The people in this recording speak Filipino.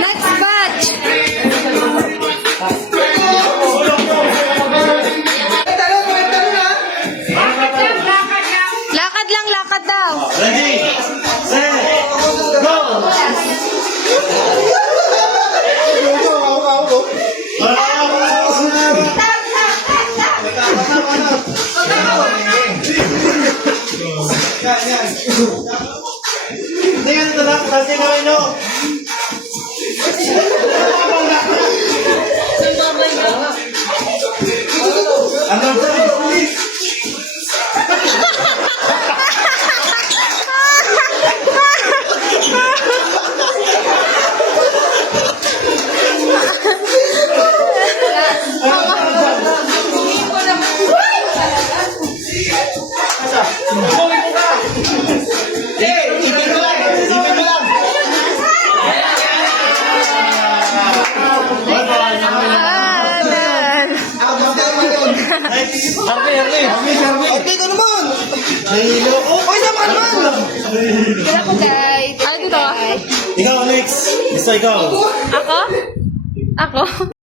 Next batch. Lakad lang, lakad daw. Ready, set, go! Hindi yan ito lang, kasi gawin no. Ano ba? Okay ka naman! Nahilo ko! Oy, naman naman! Kaya ko guys. Ano dito? Ikaw, next! Gusto ikaw! Ako? Ako?